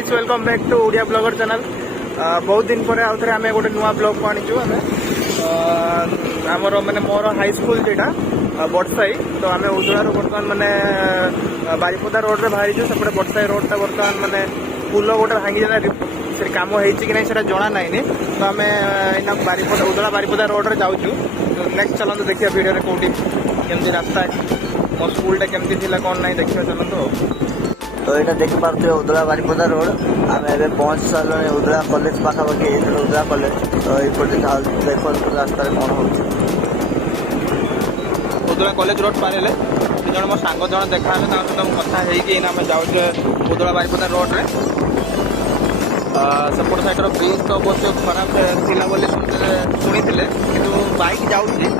Guys welcome back to Odia blogger channel. बहुत दिन पर आउ थे आम गोटे नुआ ब्लॉग को आनीचु आम आमर मैंने मोर हाई स्कूल जेटा बड़साई तो आम उदुला बर्तमान मैंने बारिपदा रोड रे बाहरी सेपटे बड़साई रोडटा बर्तमान मैंने पुल गोटे भांगी से कम होती ना जना ना तो आम बारिपदा उदुला बारिपदा रोड रे जाऊँ। नेक्स्ट चलते देखिए वीडियो कौटी केमती रास्ता मो स्कूलटा केमती थी कौन ना देखिए चलते। तो यहाँ देख पारे उदला बारिपदा रोड आम ए पहुँच सारे उदला कॉलेज पाखापाखि उदला कॉलेज तो ये देख रास्तार कौन हो उदला कॉलेज रोड पार जन मो सांग जन देखा सहित कथा आम जाऊे उदला बारिपदा रोड रे सेपट साइड ब्रिज तो बहुत खराब थिला बोली शुणी कि बाइक जाऊँगी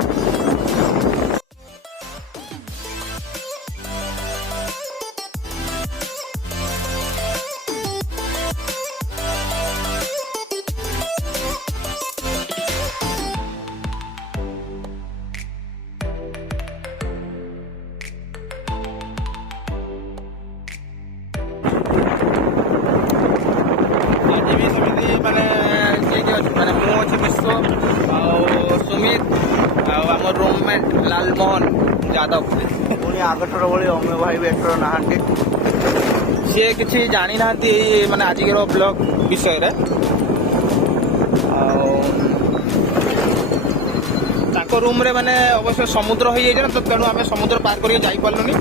मैंने मुझे विश्व सुमित आम रूममेट लालमोहन यादव पुणी आगठर भाई अम्य भाई भी एथर ना सी किसी जानी ना माने आज ब्लॉग विषय रे रूम रे माने अवश्य समुद्र हो जाए ना तो तेणु आम समुद्र पार करके जाई पारलुनी।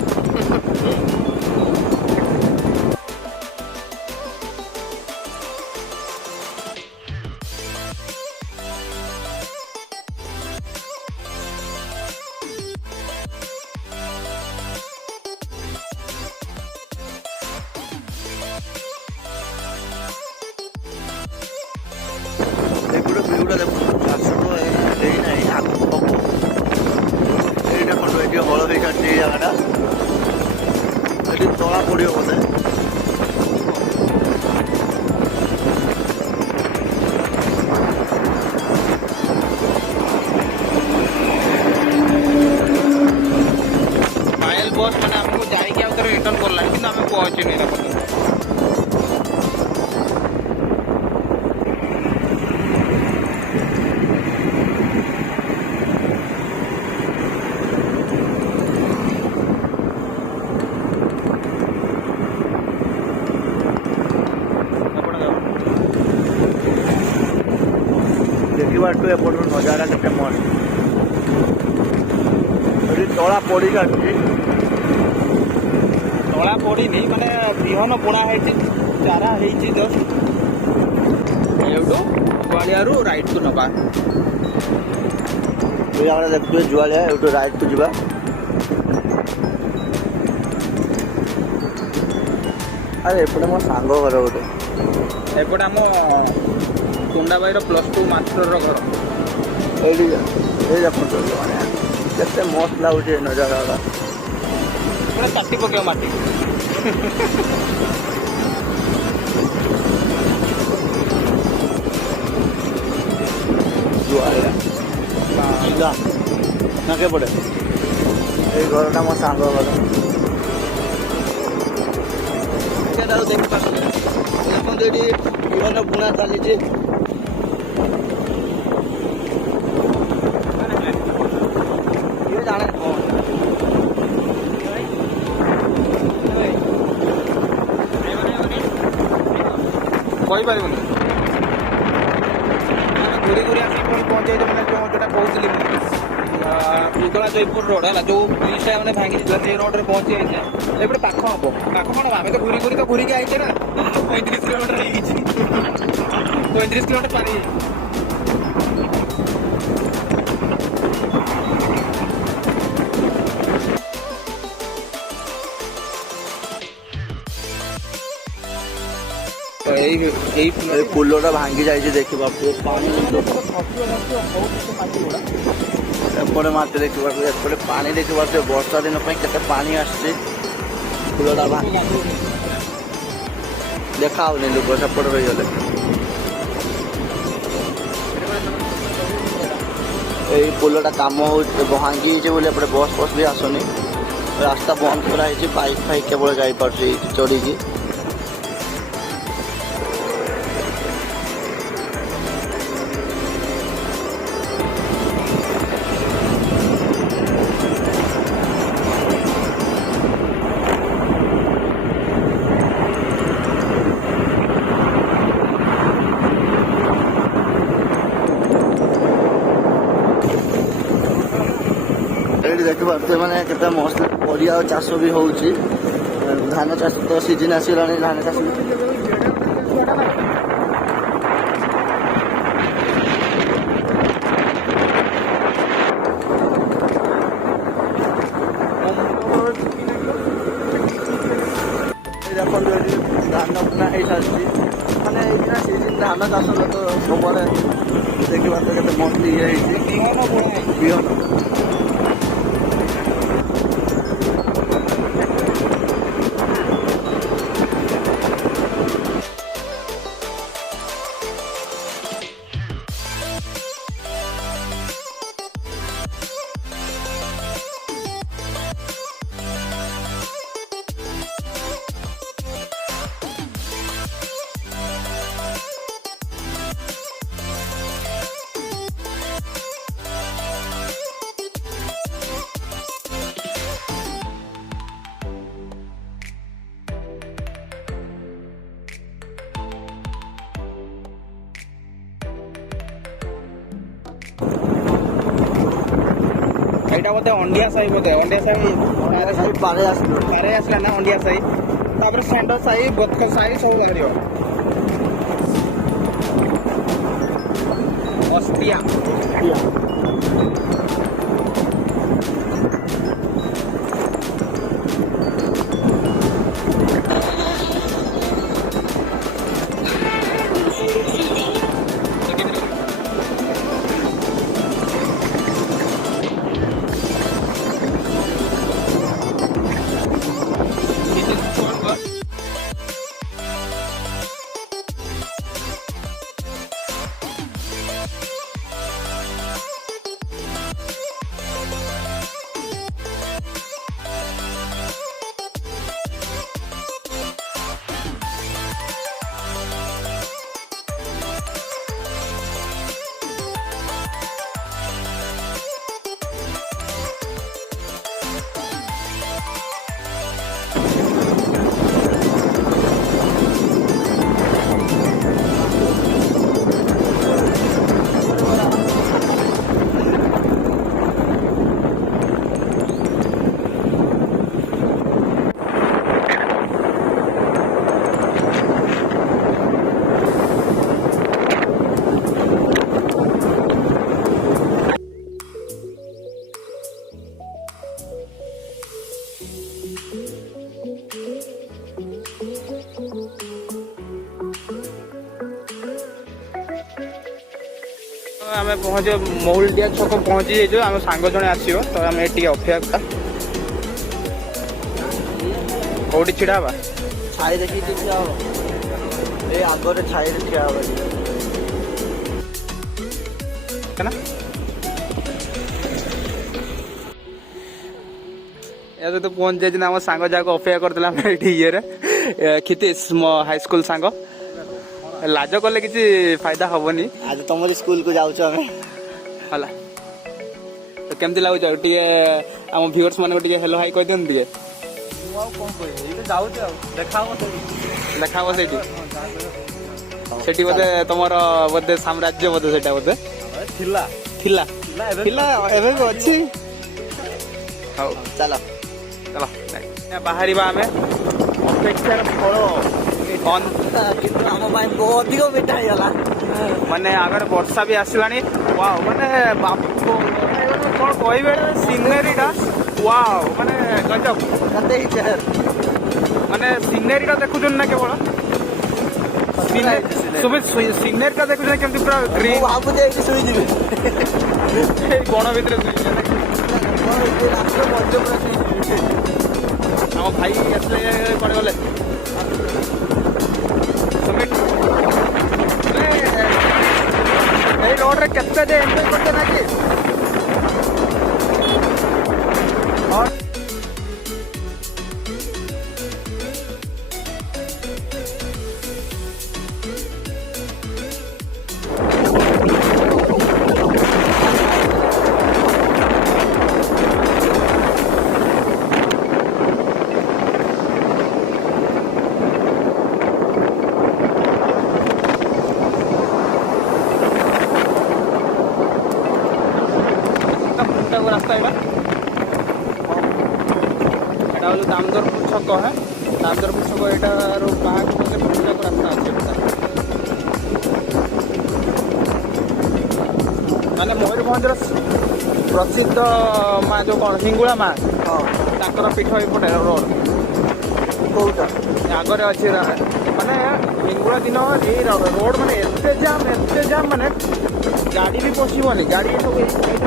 ଏପଟେ ଭିଉଟା ଦେଖନ୍ତୁ ଚାଷର ହେଇନାହିଁ ଆଗକୁ ହବ ଏଇଟା କଣ ଏଠି ହଳ ହେଇ କାଟିଛି ଏଇ ଜାଗାଟା ଏଠି ତଳା ପଡ଼ିବ ବୋଧେ माइल बस मैंने आमको जाइए आउ रिटर्न करला कि आम पहुँचनी देखिबाटू एपट नजारा केते मस्त एटी तला पड़ी काटची तला पड़ी माने बिहन बुणा है चारा है जस्ट जुआलिया राइट को नबा ये जगह देखिए जुआलिया एटू राइट को जीवा अरे एपटे मो सांग घर गोटे एपटे आम कुंडा भाई +2 मास्टर घर ये देखो केते मस्त लगुच नजारा पूरा काटी पके माटी जुआलिया ना के पड़े ये घरटा मो सांग घर देख पारे विभिन्न बुणा चली कहीपर घूरी घूरी आस पहुँचे मैंने जो कहती उदला जयपुर रोड है जो ब्रिजा मैंने भांगी से रोड में पहुँची जाइए एपटे पाख हम पाख कौन आम तो घूरी आईचे ना 35 किलोमीटर 35 किलोमीटर पार पुलटा भांगी जाइए देखा एपटे मात्र देखा एपटे पानी देखा वर्षा दिन के पानी आसुलटा भांगी देखा लोक सेपट रही गले यही पुलटा कम हो भांगी बोले बस बस भी आसुनी रास्ता बंद कराई बाइक फाइक केवल जापार चढ़ी ଦେଖିପାରୁଥିବେ ମାନେ କେତେ ମସ୍ତ ପରିବା ଚାଷ ବି ହେଉଛି। ଧାନ ଚାଷ ତ ସିଜିନ୍ ଆସିଗଲାଣି, ଧାନ ଚାଷ ଦେଖନ୍ତୁ ଏଠି ଧାନ ବୁଣା ହେଇସାରିଛି। ମାନେ ଏଇଦିନ ସିଜିନ୍ ଧାନ ଚାଷର ତ ସବୁଆଡ଼େ ଦେଖିପାରୁଥିବେ କେତେ ମସ୍ତ ଇଏ ହେଇଛି ବିହନ। ଏଇଟା ବୋଧେ ଅଣ୍ଡିଆ ସାହି, ବୋଧେ ଅଣ୍ଡିଆ ସାହି ପାରେ ଆସିବ ପାରେ ଆସିଲା ନା ଅଣ୍ଡିଆ ସାହି, ତାପରେ ଷେଣ୍ଢ ସାହି, ବତକ ସାହି ସବୁ ବାହାରିବ। ଅସ୍ତିଆ ଆମେ ପହଞ୍ଚିବ ମହୁଲଡିଆ ଛକ ପହଞ୍ଚି ଯାଇଛୁ। ଆମ ସାଙ୍ଗ ଜଣେ ଆସିବ ତ ଆମେ ଟିକେ ଅପେକ୍ଷା କୋଉଠି ଛିଡ଼ା ହବା? ଛାଇ ଦେଖିକି ଠିଆ ହବ, ଏଇ ଆଗରେ ଛାଇରେ ଠିଆ ହବ ନା। ଏବେ ତ ପହଞ୍ଚି ଯାଇଛି ନା ଆମ ସାଙ୍ଗ ଯାହାକୁ ଅପେକ୍ଷା କରିଥିଲା ଆମେ ଏଇଠି ଇଏରେ କ୍ଷିତୀଶ, ମୋ ହାଇସ୍କୁଲ ସାଙ୍ଗ। ଲାଜ କଲେ କିଛି ଫାଇଦା ହବନି। ଆଜି ତମରି ସ୍କୁଲକୁ ଯାଉଛୁ ଆମେ ହେଲା। ତ କେମିତି ଲାଗୁଛି ଆଉ ଟିକେ ଆମ ଭିଉଅର୍ସ ମାନଙ୍କୁ ଟିକେ ହେଲୋ ହାଇ କହିଦିଅନ୍ତୁ ଟିକେ। ମୁଁ ଆଉ କ'ଣ କହିବି, ଏଇଠି ଯାଉଛି ଆଉ ଦେଖା ହବ ସେଇଠି। ସେଠି ବୋଧେ ତମର ବୋଧେ ସାମ୍ରାଜ୍ୟ ବୋଧେ ସେଇଟା ବୋଧେ ଥିଲା ଥିଲା ଏବେ ବି ଅଛି। ହଉ ଚାଲ ବାହାରିବା ଆମେ। ଅପେକ୍ଷାର ଫଳ କିନ୍ତୁ ଆମ ପାଇଁ ବହୁତ ଅଧିକ ମିଠା ହେଇଗଲା। ମାନେ ଆଗରେ ବର୍ଷା ବି ଆସିଲାଣି। ୱାଓ, ମାନେ ବାପ କ'ଣ କହିବେ ସିନେରୀଟା। ୱାଓ, ମାନେ ଗଜବ। ମାନେ ସିନେରୀଟା ଦେଖୁଛନ୍ତି ନା କେବଳ ସିନେରୀଟା ଦେଖୁଛନ୍ତି କେମିତି ପୁରା ଗ୍ରୀନ୍। ଭାବୁଛି ଏଇଠି ଶୋଇଯିବି ବଣ ଭିତରେ ଆମ ଭାଇ ଆସିଲେ କୁଆଡ଼େ ଗଲେ? ଏଇ ରୋଡରେ କେତେ ଯେ ଏନ୍ଜୟ କରୁଛ ନା କି? ରାସ୍ତା ଏଇଟା हूँ दामोदरपुर छक है दामोदरपुर छक एटार बाहर रास्ता अच्छे माने मयूरभंजर प्रसिद्ध माँ जो कौन हिंगुला माँ तांकर पीठ एपटे रोड कोटा आगे अच्छे माने हिंगुला दिन ये रोड माने एते जाम माने गाड़ी भी पशिबनी गाड़ी सब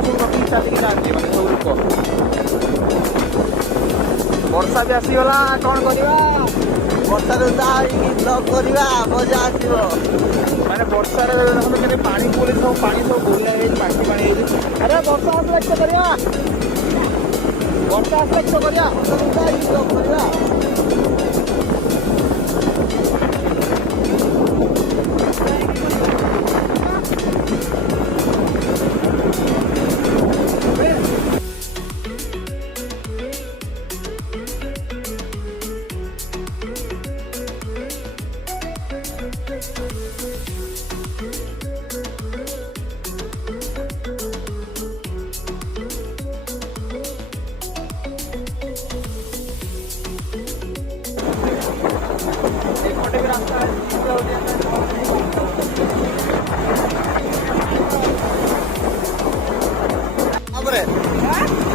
सब रखी चलिए जाती माने सब लोक वर्षा भी आसीगला कौन करवा ବର୍ଷା ବ୍ଲଗ୍ କରିବା ମଜା ଆସିବ ମାନେ ବର୍ଷାରେ ଦେଖନ୍ତୁ କେତେ ପାଣି ପୋଲି ସବୁ ପାଣି ସବୁ ବୁଲା ହେଇଛି ମାଟି ପାଣି ହେଇଛି ଆରେ ବର୍ଷା ଆସିଲେ କିସ କରିବା ବର୍ଷା ଆସିଲେ କିସ କରିବା ବ୍ଲଗ୍ କରିବା ଏପଟେ ବି ରାସ୍ତା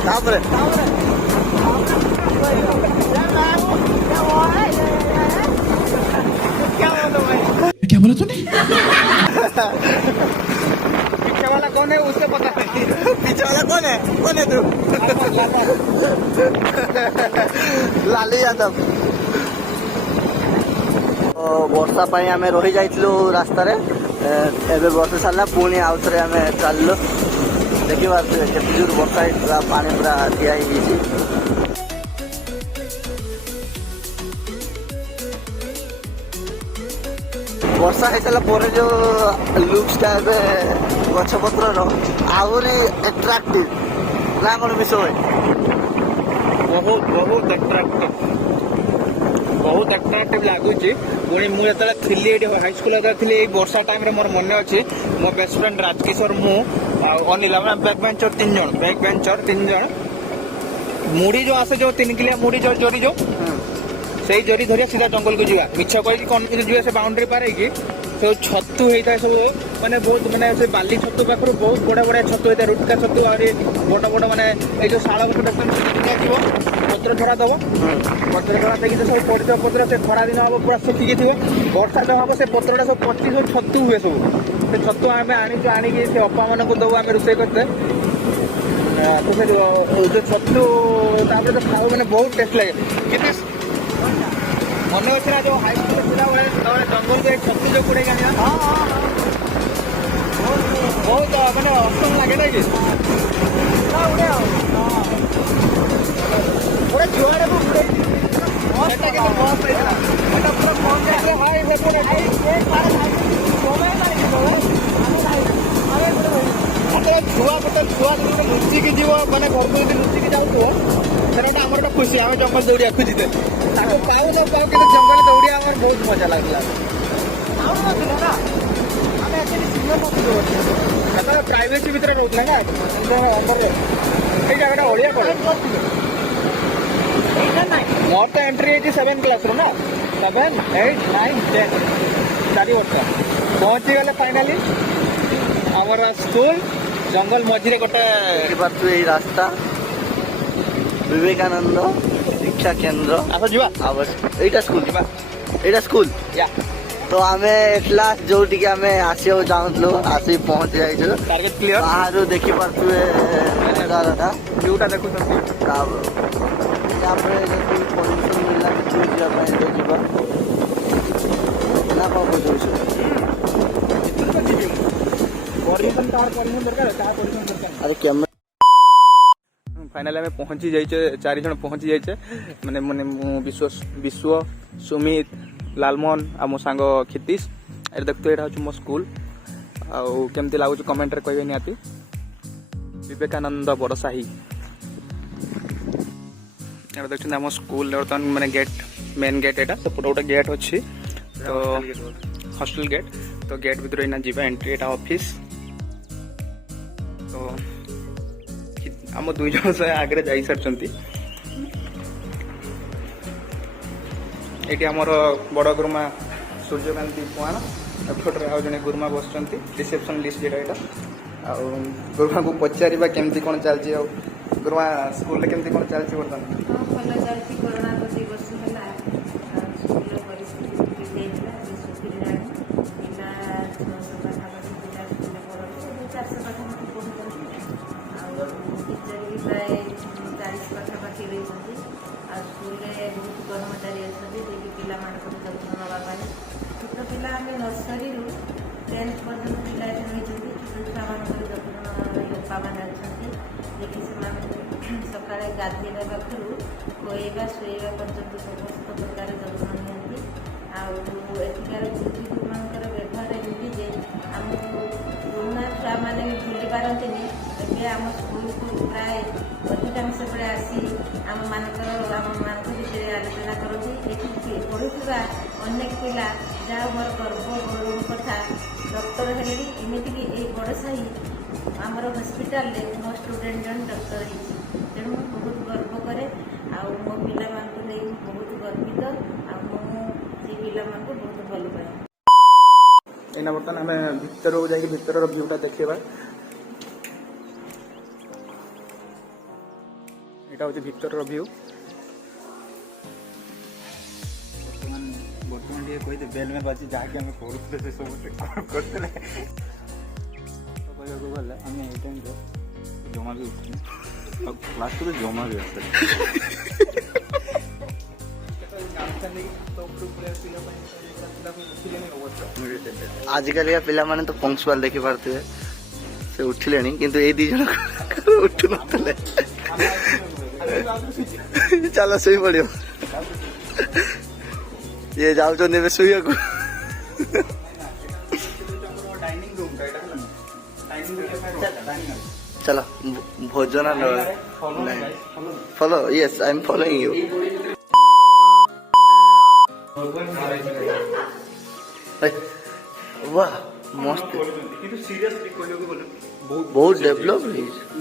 ତାପରେ क्या बोला तूने? पीछे वाला कौन है उससे पता नहीं पीछे वाला कौन है तू लाली यादव ବର୍ଷା ପାଇଁ ଆମେ ରହି ଯାଇଥିଲୁ ରାସ୍ତାରେ ଏବେ ବର୍ଷା ସାରିଲା ପୁଣି ଆଉ ଥରେ ଆମେ ଚାଲିଲୁ ଦେଖିପାରୁଥିବେ କେତେ ଜୋର ବର୍ଷା ହେଇଥିଲା ପାଣି ପୁରା ଠିଆ ହେଇଯାଇଛି ବର୍ଷା ହେଇସାରିଲା ପରେ ଯୋଉ ଲୁକ୍ସଟା ଏବେ ଗଛପତ୍ରର ଆହୁରି ଆଟ୍ରାକ୍ଟିଭ ନା କ'ଣ ବିଷୟ ହୁଏ बहुत अट्राक्टिव लगुच पुणी मुझे थी हाईस्कूल थी वर्षा टाइम मोर मन अच्छी मो बेस्ट फ्रेंड राजकिशोर मु अनिल बैक बेंचर 3 जन मुड़ी जो आसे जो 3 किलिया मुड़ी जो जरी जो से जरी धरिया सीधा जंगल को जीवा मिछ कही कौन जी से बाउंड्री पार से छतु होता है सब मैंने बहुत मैंने से बाली छतु पाखर बहुत बड़ा बड़ा छतु होता है रुटका छतु और बड़ बड़ मैंने ये शाल पत्र झड़ा दब पत्र झड़ा देखिए सब पड़ता पत्र से खरा दिन हम पूरा सुखिकी थे वर्षा जो हम से पत्रटा सब पची सब छतु हुए सब से छतु आम आनिकी से अपा मान को दबू आम रोषे करते तो से जो छतु तापर तो खाऊ मैंने बहुत टेस्ट लगे कि मन अच्छे ना जो हाईस्कूल जंगल को छतु जो गुड़े बहुत मैंने असम लगे ना कि जुआड़े को छुआ लुचिकी जीव मैंने घर को लुचिकी जाऊँ सेटा आम गोटे खुशी आम जंगल दौड़िया खोजीते पाऊ न पाऊ कि जंगल दौड़िया आम बहुत मजा लगला प्राइवेसी भितर रोकला ना अंदर ये जगह ओडिया पड़े मोर तो एंट्री है 7 क्लास रो ना 7, 8, 9, 10 4 वर्ष पहुंची गले फाइनाली आमर स्कूल जंगल मझे गोटे रास्ता विवेकानंद शिक्षा केंद्र आस जीवा एटा स्कूल या तो आमे एटलास्ट जो आमे आसिया चाहूँ आसी पहुंच जाइए टारगेट क्लियर बाहर देखी पारे व्यूटा देखु परमिशन मिलला ना कौन अरे कैमरा फाइनली आम पहुंची जाइए 4 जन पहुंची जाइए मैंने मैंने विश्व सुमित लालमोहन आ मो सांग क्षितिश ए देखते यहाँ हूँ मो स्कूल आमती लगुच कमेंट कहे निहाती विवेकानंद बड़साही देखते आम स्कूल बर्तमान मैंने गेट मेन गेट यहाँ सेपटे गोटे गेट अच्छी तो हॉस्टल गेट तो गेट भर जी एंट्री यहाँ ऑफिस तो आम 2 जन से आगे जा सारी ये आमर बड़ गुरुमा सूर्यकांति पुआण एपटे आज जड़े गुरुमा बस रिसेप्शन लिस्ट जेटा यहाँ आउ गुरुमा को पचार केमती कौन चलती गुरुमा स्कूल केमती कौन चलती बर्तमान ଭଲ ଚାଲିଛି କରୋନା ତ 2 ବର୍ଷ ହେଲା ସ୍କୁଲର ପରିସ୍ଥିତି ହେଇଥିଲା ସୁବିଧାରେ ପିଲା 600 ପାଖାପାଖି ପିଲା ସ୍କୁଲରେ ପଢ଼ନ୍ତି 400 ପାଖାପାଖି ପଢ଼ୁଛନ୍ତି ଆଉ ଟିଚର ବି ପ୍ରାୟ 40 ପାଖାପାଖି ରହିଛନ୍ତି ଆଉ ସ୍କୁଲରେ ବହୁତ କର୍ମଚାରୀ ଅଛନ୍ତି ଯିଏକି ପିଲାମାନଙ୍କର ଯତ୍ନ ନେବା ପାଇଁ ଛୋଟ ପିଲା ଆମେ ନର୍ସରୀରୁ 10th ପର୍ଯ୍ୟନ୍ତ ପିଲା ଏଠି ରହିଛନ୍ତି ଛୋଟ ଛୁଆମାନଙ୍କର ଯତ୍ନ ବାପାମାନେ ଅଛନ୍ତି ଯିଏକି ସେମାନେ ସକାଳେ ଗାଧୋଇବା ପାଖରୁ ଖୋଇବା ଶୋଇବା ପର୍ଯ୍ୟନ୍ତ ସମସ୍ତ ପ୍ରକାର ଯତ୍ନ ନିଅନ୍ତି ଆଉ ଏଠିକାର ଗୁରୁଜୀମାନଙ୍କର ବ୍ୟବହାର ଏମିତି ଯେ ଆମକୁ ପୁରୁଣା ଛୁଆମାନେ ବି ଭୁଲି ପାରନ୍ତିନି ଏବେ ଆମ ସ୍କୁଲକୁ ପ୍ରାୟ ଅଧିକାଂଶ ବେଳେ ଆସି ଆମମାନଙ୍କ ଭିତରେ ଆଲୋଚନା କରନ୍ତି ଏଠି ପଢ଼ୁଥିବା ଅନେକ ପିଲା ଯାହା ମୋର ଗର୍ବ ଗୌରବ କଥା ଡକ୍ଟର ହେଲେଣି ଏମିତିକି ଏଇ ବଡ଼ ସାହି ଆମର ହସ୍ପିଟାଲରେ ମୋ ଷ୍ଟୁଡେଣ୍ଟ ଜଣେ ଡକ୍ଟର ହେଇଛି ତେଣୁ ମୁଁ ବହୁତ ଗର୍ବ କରେ ଆଉ ମୋ ପିଲାମାନଙ୍କୁ ନେଇ ମୁଁ ବହୁତ ଗର୍ବିତ ଆଉ ମୁଁ ସେ ପିଲାମାନଙ୍କୁ ବହୁତ ଭଲ ପାଏ। ଏଇନା ବର୍ତ୍ତମାନ ଆମେ ଭିତରକୁ ଯାଇକି ଭିତରର ଭ୍ୟୁଟା ଦେଖେଇବା। ଏଇଟା ହେଉଛି ଭିତରର ଭ୍ୟୁ। ବର୍ତ୍ତମାନ ଟିକେ କହିଦେ ବେଲ୍ ମେ ବାଜି ଯାହାକି ଆମେ କରୁଥିଲେ ସେ ସବୁ କରୁଥିଲେ କହିବାକୁ ଗଲେ ଆମେ ଏଇ ଟାଇମ୍ରେ ଜମା ବି ଉଠୁନି ଆଉ କ୍ଲାସ୍କୁ ବି ଜମା ବି ଆସେ आजिकल पिला माने तो पंक्चुअल देखि पारथिबे से उठिलेनी किंतु ए दी जन उठु नथले चलो सोई पड़ियो ये जाउ जो नेबे सोइया को चलो भोजन follow yes I am following you वाह मस्त बहुत डेवलप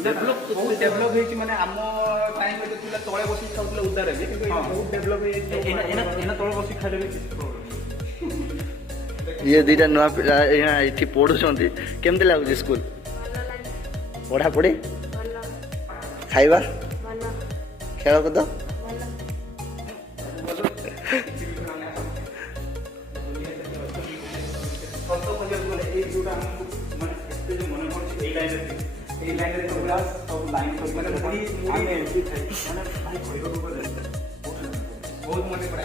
डेवलप ହେଇଛି ମାନେ ଆମ ଟାଇମ୍ ରେ ଥିଲା ତଳେ ବସି ଖାଉଥିଲେ ଉଦାରେ ବି କିନ୍ତୁ ବହୁତ डेवलप ହେଇଛି ଏନା ତଳେ ବସି ଖାଇଲେ ବି ये दीटा नुआ पिला यहाँ इठी पढ़ुछंती केमते लागुଛି स्कूल पढ़ा पढ़ी खाइबा खेल कूद बहुत मन पड़े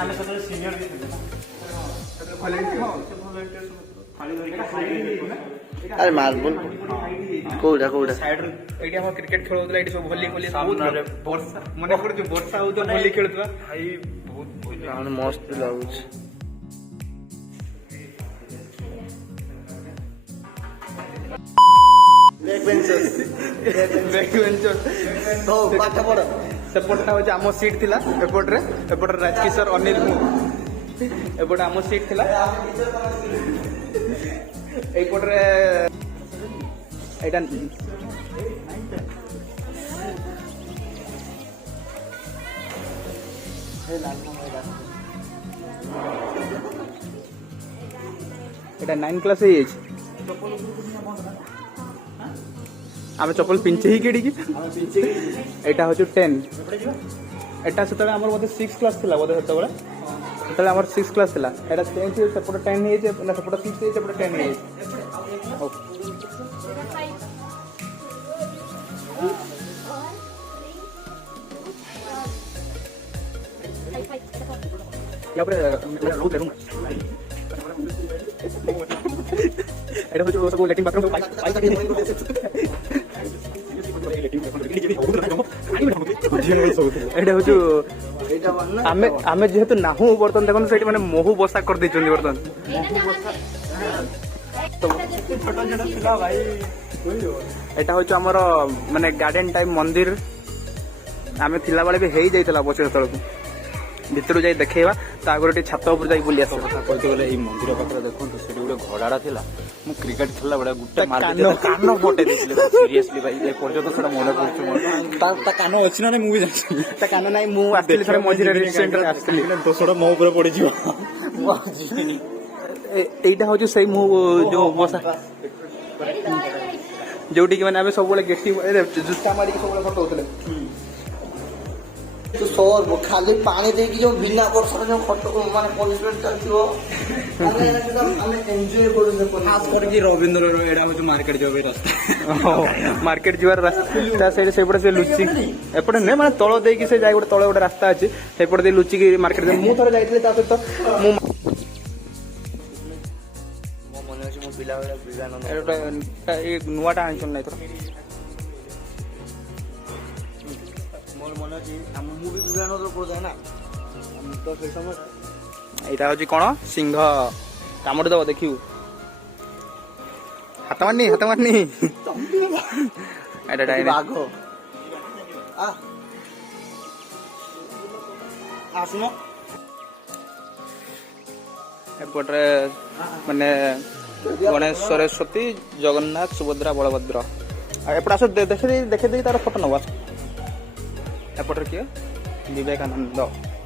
आम सब सीनियर भी अरे मार्बल कोड़ा कोड़ा साइड एटी हम क्रिकेट खेल होतला एटी सब भली भली वर्षा मन पड़े जो वर्षा हो तो भली खेलतवा भाई बहुत मस्त लागुछ बैक बेंचर्स तो पाठ पढ़ सेपटा हूँ आम सीट थिला एपटे एपटे राजकिशोर अनिल मु एपटे आम सीट थिला एपटे एटा एटा 9 क्लास है आम चप्पल पिंचे ही केड़ी की एटा हूँ 10 एटा से आम बोधे 6 क्लास थी बोधे से आम 6 क्लास थी एटा 10 सेपटे 10 है सेपटे 6 है सेपटे 10 है एटा हूँ सब लैट्रिन बाथरूम एटा हूँ आमे जेहेतु नाहु बर्तन देखो से मैंने महू बसा कर देछन बर्तन एटा हूँ आमर माने गार्डन टाइप मंदिर आमे थिला बेले भी हेई जाइतला बछड़ तळकु ଭିତରୁ ଯାଇ ଦେଖେଇବା ତା ଆଗରୁ ଟିକେ ଛାତ ଉପରେ ଯାଇ ବୁଲି ଆସିବା। କଥା କହିତେ ଗଲେ ଏଇ ମନ୍ଦିର ପାଖରେ ଦେଖନ୍ତୁ ସେଠି ଗୋଟେ ଘୋଡାଟା ଥିଲା। ମୁଁ କ୍ରିକେଟ ଖେଳିଲା ବେଳେ ଗୋଟେ କାନ ଫଟେଇ ଦେଇଥିଲେ ସିରିୟସଲି ଭାଇ ଏ ପର୍ଯ୍ୟନ୍ତ ସେଟା ମନେ ପଡୁଛି ମୋର। ତା କାନ ଅଛି ନା ନାଇଁ ମୁଁ ବି ଜାଣିଛି। ତା କାନ ନାହିଁ, ମୁଁ ଆସିଥିଲି ଥରେ ମଝିରେ ରିସେଣ୍ଟରେ ଆସିଥିଲି। ଦୋଷଟା ମୋ ଉପରେ ପଡିଯିବ। ଏଇଟା ହଉଛି ସେଇ ମୁଁ ଯୋଉ ବସା ଯୋଉଠିକି ମାନେ ଆମେ ସବୁବେଳେ ଗେଟି ଜୁତା ମାରିକି ସବୁବେଳେ ଫଟୋ ଉଠୁଥିଲେ। ତୁ ସୋର ଖାଲି ପାଣି ଦେଇକି ଯୋଉ ବିନା ବର୍ଷରେ ଯୋଉ ଖଟ ମାନେ ପନିଶମେଣ୍ଟ ଚାଲିଥିବ ଆମେ ଏନ୍ଜୟ କରୁଛେ। ଖାସ କରିକି ରବୀନ୍ଦ୍ରର ଏଇଟା ହଉଛି ମାର୍କେଟ ଯିବା ପାଇଁ ରାସ୍ତା। ମାର୍କେଟ ଯିବାର ରାସ୍ତା ସେଇପଟେ ସେ ଲୁଚି ଏପଟେ ନୁହେଁ ମାନେ ତଳ ଦେଇକି ସେ ଯାଇ ଗୋଟେ ତଳେ ଗୋଟେ ରାସ୍ତା ଅଛି ସେପଟେ ଦେଇ ଲୁଚିକି ମାର୍କେଟ। ମୁଁ ଥରେ ଯାଇଥିଲି ତା ସହିତ ମୁଁ ମନେ ଅଛି ମୋ ପିଲାବେଳେ ବିବେକାନନ୍ଦ ଏଇ ନୂଆଟା ଆଣିଛନ୍ତି ନାଇଁ ଥର। ମୋର ମନେ ଅଛି ମୁଁ ବି ବିବେକାନନ୍ଦ ପଢୁଥାଏ ନା ତ ସେଇ ସମୟରେ ଏଇଟା ହଉଛି କଣ ସିଂହ କାମୁଡ଼ି ଦବ ଦେଖିବୁ। ହାତ ମାରନି ଏଇଟା ଡାଇନି ବାଘ ଆସୁନ। ଏପଟରେ ମାନେ ଗଣେଶ ସରସ୍ୱତୀ ଜଗନ୍ନାଥ ସୁଭଦ୍ରା ବଳଭଦ୍ର। ଆଉ ଏପଟେ ଆସ ଦେଖେଇ ତାର ଫଟୋ ନବ। ଏପଟରେ କିଏ ବିବେକାନନ୍ଦ।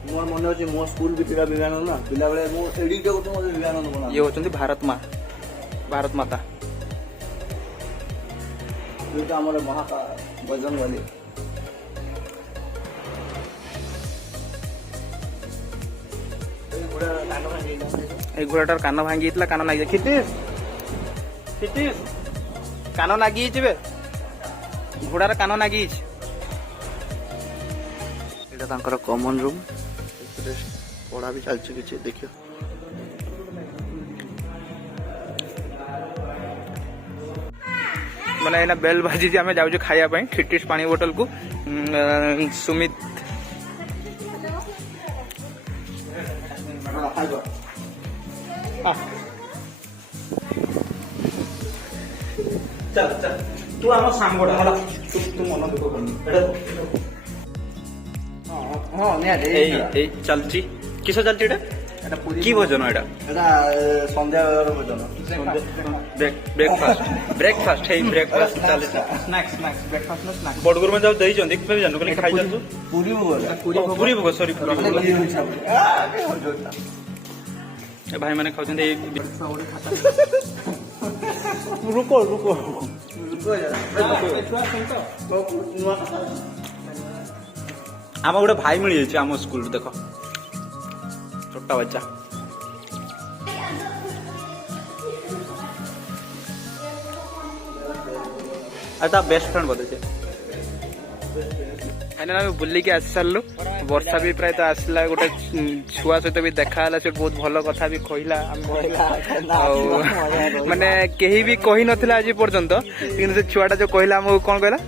ମୋର ମନେ ଅଛି ମୋ ସ୍କୁଲ ବି ଥିଲା ବିବେକାନନ୍ଦ ନା ପିଲାବେଳେ ମୁଁ ଏଡିଟେ ଗୋଟେ ମତେ ବିବେକାନନ୍ଦ ବନା। ଇଏ ହଉଛନ୍ତି ଭାରତ ମାତା। ଯୋଉଟା ଆମର ବଜରଙ୍ଗବଲି। এই ঘোড়াটার কান ভাঙ্গি ଯାଇଥିଲା କାନ ନାଗି ଖିଟିସ୍ କାନ ନାଗି ଯାଇଛି ଘୋଡାର କାନ ନାଗି ଯାଇଛି। ଏଇଟା ତାଙ୍କର କମନ ରୁମ୍ ପଢା ବି ଚାଲିଛି କିଛି ଦେଖିବ। ମାନେ ଏଇନା ବେଲ୍ ବାଜିଛି ଆମେ ଯାଉଛୁ ଖାଇବା ପାଇଁ ଖିଟିସ୍ ପାଣି ବୋଟଲକୁ। ସୁମିତ ତୁ ଆମ ସାଙ୍ଗଟା ହେଲା ତୁ ମନ ଦୁଃଖ କରନି। ହଁ ନିହାତି ଏଇ ଚାଲିଛି କିସ ଚାଲିଛି ଏଇଟା କି ଭୋଜନ ଏଇଟା ଏଇଟା ସନ୍ଧ୍ୟାବେଳର ଭୋଜନ ବ୍ରେକଫାଷ୍ଟ ହେଇ ବ୍ରେକଫାଷ୍ଟ ଚାଲିଛି। ବଡ଼ଗୁରୁ ମାନେ ଯାଉ ଦେଇଛନ୍ତି ଜାଣିଛୁ କହିଲେ ଖାଇଯାନ୍ତୁ ପୁରୀ ପୁରୀ ଭୋଗ ସରି ପୁରୀ ଭୋଗ ଭାଇ ମାନେ ଖାଉଛନ୍ତି ଏଇ ଆମ ଗୋଟେ ଭାଇ ମିଳିଯାଇଛି ଆମ ସ୍କୁଲ ଦେଖ ଛୋଟା ବଚ୍ଚା। ଆଉ ତା ବେଷ୍ଟ ଫ୍ରେଣ୍ଡ ବୋଧେ ସେ। फाइनाल आम बुलिकी आसी सारू वर्षा भी प्राय आसला गोटे छुआ सहित भी देखा से बहुत भल कथा भी कहला माने कहीं भी कही नथिला आज पर्यंत कि छुआटा जो कहला आमको कौन कहला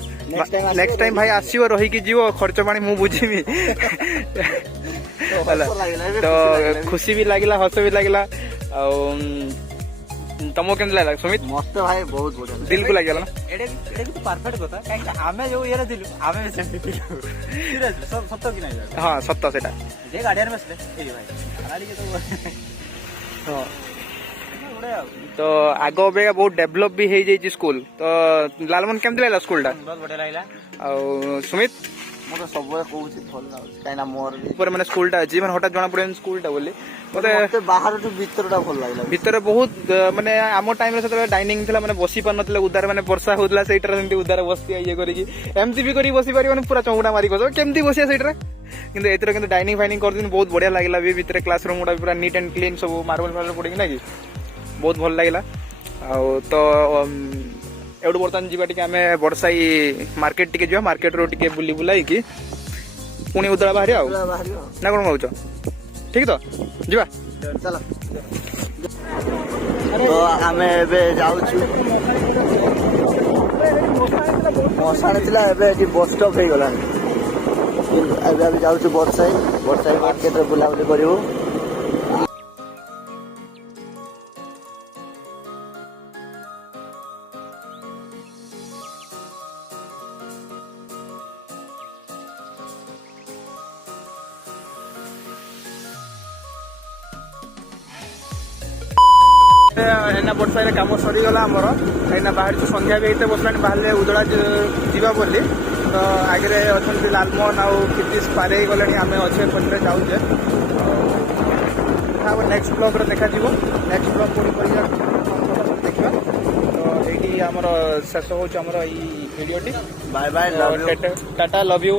नेक्स्ट टाइम भाई आसो रहीकि जीव खर्च पानी मु बुझीमी तो खुशी भी लगिला हस भी लगिला तुमको केमती लगला सुमित मस्त भाई बहुत बढ़िया दिल को लगे ना एडे भी परफेक्ट कथा काहे आमे जो ये दिलु आमे भी सेमती दिलु सीरियस सत्य कि नहीं हां सत्य सेटा जे गार्डियन में ए भाई गाड़ी के तो हां तो आगो बेगा बहुत डेवलप भी हो जाई स्कूल तो लालमन केमती लागला स्कूल टा बहुत बढ़िया लागला आ सुमित मत सब कहूँ भल लागे मोर ऊपर मैंने स्कूल टा अच्छी हठात जना पड़े स्कूल टा बोली मते बाहर भीतर भल लगे भीतर बहुत माने आम टाइम से डाइनिंग थी मैंने बसी पार ना उदार मैंने वर्षा होता से उदार बस ये करमती भी कर बसी पार पूरा चौड़ा मारिक केमती बसिया से किंतु एथर किंतु डाइनिंग फाइनिंग कर बहुत बढ़िया लगला भी भीतर क्लासरूम गुड़ा पूरा नीट एंड क्लीन सब मार्बल फार्बल पड़ी ना कि बहुत भल लगला तो एवढ बर्तमान जीवा टिके आमे बड़साई मार्केट टिके जीवा मार्केट रो टिके बुली बुलाई कि पुणी उदला बाहरी आ ना कोन कहउछ ठीक तो जीवा चला तो आमे एबे जाउछु मसाने थिला एबे जी बस स्टॉप हे गला एबे आमे जाउछु बड़साई मार्केट रे बुला बुली करिवो ଏଇନା ବର୍ଷାରେ କାମ ସରିଗଲା ଆମର ଏଇନା ବାହାରିଛୁ ସନ୍ଧ୍ୟା ବି ହେଇତେ ବସିଲାଣି ବାହାରିଲେ ଉଦଳା ଯିବା ବୋଲି ତ ଆଗରେ ଅଛନ୍ତି ଲାଲମୋହନ ଆଉ କ୍ଷିତିଶ ପାର ହେଇଗଲେଣି ଆମେ ଅଛେ ପଛରେ ଯାଉଛେ ନେକ୍ସଟ ବ୍ଲଗ୍ରେ ଦେଖାଯିବ ନେକ୍ସଟ ବ୍ଲଗ୍ ପୁଣି କରିବା ଦେଖିବା ତ ଏଇଠି ଆମର ଶେଷ ହେଉଛି ଆମର ଏଇ ଭିଡ଼ିଓଟି bye bye love you tata love you